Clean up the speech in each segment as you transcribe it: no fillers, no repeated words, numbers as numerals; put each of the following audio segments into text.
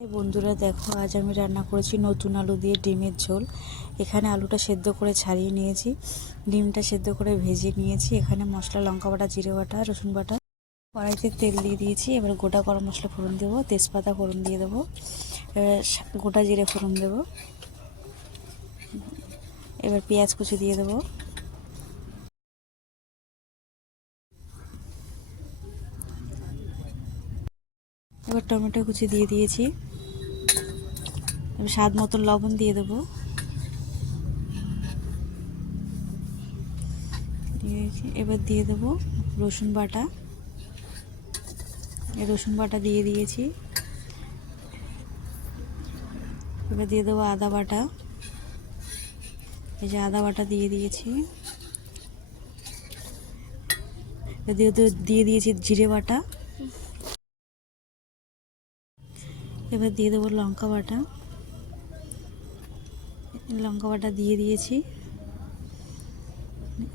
বন্ধুরা দেখো, আজ আমি রান্না করেছি নতুন আলু দিয়ে ডিমের ঝোল। এখানে আলুটা সেদ্ধ করে ছাড়িয়ে নিয়েছি, ডিমটা সেদ্ধ করে ভেজে নিয়েছি। এখানে মশলা, লঙ্কা বাটা, জিরে বাটা, রসুন বাটা, কড়াইতে তেল দিয়ে দিয়েছি। এবার গোটা গরম মশলা ফোড়ন দেবো, তেজপাতা ফোড়ন দিয়ে দেবো, গোটা জিরে ফোড়ন দেবো। এবার পেঁয়াজ কুচি দিয়ে দেবো। এবার টমেটো কুচি দিয়ে দিয়েছি। এবার স্বাদ মতন লবণ দিয়ে দেবো। এবার দিয়ে দেবো রসুন বাটা। রসুন বাটা দিয়ে দিয়েছি। এবার দিয়ে দেবো আদা বাটা। এই যে আদা বাটা দিয়ে দিয়েছি। দিয়ে দিয়েছি জিরে বাটা। এবার দিয়ে দেবো লঙ্কা বাটা। লঙ্কা বাটা দিয়ে দিয়েছি।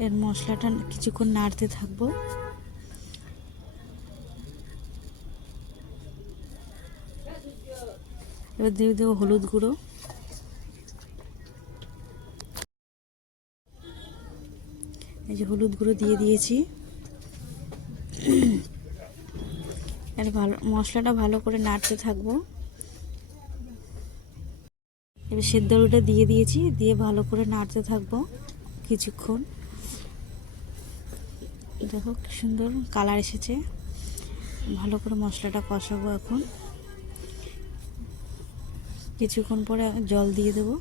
এর মশলাটা কিছুক্ষণ নাড়তে থাকবো। এবার দিয়ে দেবো হলুদ গুঁড়ো। এই যে হলুদ গুঁড়ো দিয়ে দিয়েছি। আর মশলাটা ভালো করে নাড়তে থাকবো। এবার সেদ্ধ আলুটা দিয়ে দিয়েছি, দিয়ে ভালো করে নাড়তে থাকবো কিছুক্ষণ। দেখো কি সুন্দর কালার এসেছে। ভালো করে মশলাটা কষাবো। এখন কিছুক্ষণ পরে জল দিয়ে দেবো।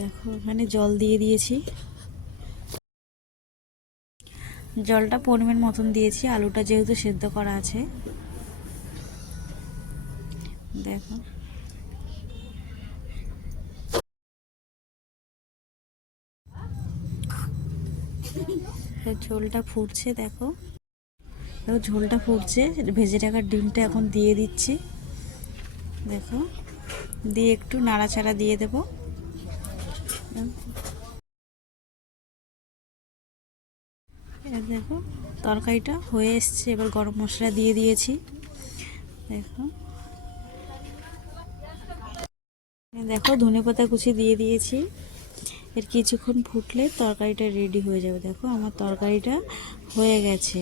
দেখো এখানে জল দিয়ে দিয়েছি। জলটা পরিমাণ মতন দিয়েছি, আলুটা যেহেতু সেদ্ধ করা আছে। দেখো ঝোলটা ফুটছে। দেখো ঝোলটা ফুটছে। ভেজে রাখা ডিমটা এখন দিয়ে দিচ্ছি। দেখো দিয়ে একটু নাড়াচাড়া দিয়ে দেবো। দেখো তরকারিটা হয়ে এসছে। এবার গরম মশলা দিয়ে দিয়েছি। দেখো দেখো ধনেপাতা কুচি দিয়ে দিয়েছি। এর কিছুক্ষণ ফুটলে তরকারিটা রেডি হয়ে যাবে। দেখো আমার তরকারিটা হয়ে গেছে।